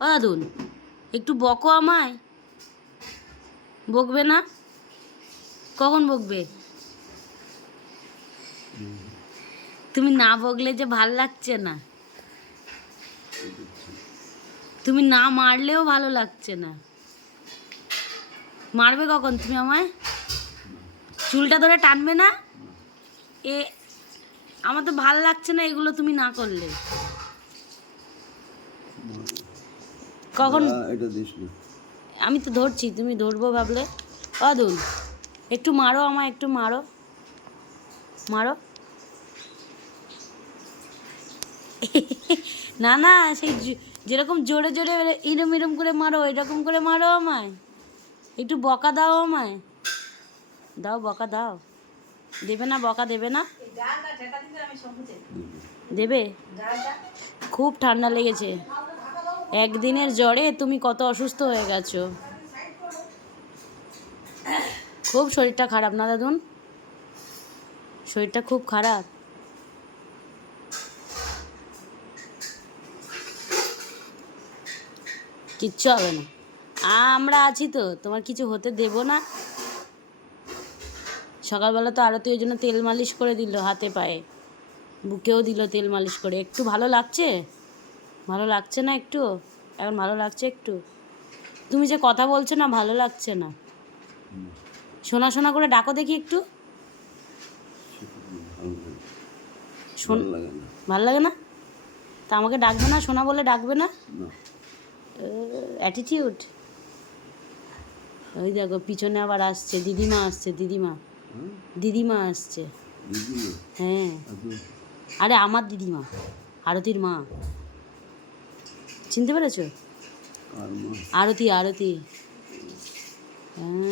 দাদুন একটু বকো আমায়। বকবে না? কখন বকবে? তুমি না বকলে যে ভাল লাগছে না। তুমি না মারলেও ভালো লাগছে না। মারবে কখন তুমি আমায়? চুলটা ধরে টানবে না? এ আমার তো ভাল লাগছে না এগুলো তুমি না করলে। কখন? আমি তো ধরছি, তুমি ধরবো ভাবলে? অদুল একটু মারো আমায়, একটু মারো মারো। না না, সেই যেরকম জোরে জোরে ইরম ইরম করে মারো, এরকম করে মারো আমায়। একটু বকা দাও আমায়, দাও বকা দাও। দেবে না? বকা দেবে না? দেবে? খুব ঠান্ডা লেগেছে, একদিনের জ্বরে তুমি কত অসুস্থ হয়ে গেছো। খুব শরীরটা খারাপ না দাদুন? শরীরটা খুব খারাপ। কিচ্ছু হবে না, আমরা আছি তো, তোমার কিছু হতে দেব না। সকালবেলা তো আরতি ওই জন্য তেল মালিশ করে দিল হাতে পায়ে, বুকেও দিল তেল মালিশ করে। একটু ভালো লাগছে? ভালো লাগছে না একটু? এখন ভালো লাগছে একটু? তুমি যে কথা বলছো না, ভালো লাগছে না। শোনা শোনা করে ডাকো দেখি একটু। ভালো লাগে না? তা আমাকে ডাকবে না? শোনা বলে ডাকবে না? অ্যাটিটিউড। ওই দেখো পিছনে আবার আসছে দিদিমা, আসছে দিদিমা, দিদিমা আসছে। হ্যাঁ, আরে আমার দিদিমা, আরতির মা। চিনতে পেরেছো? আরতি, আরতি। হ্যাঁ,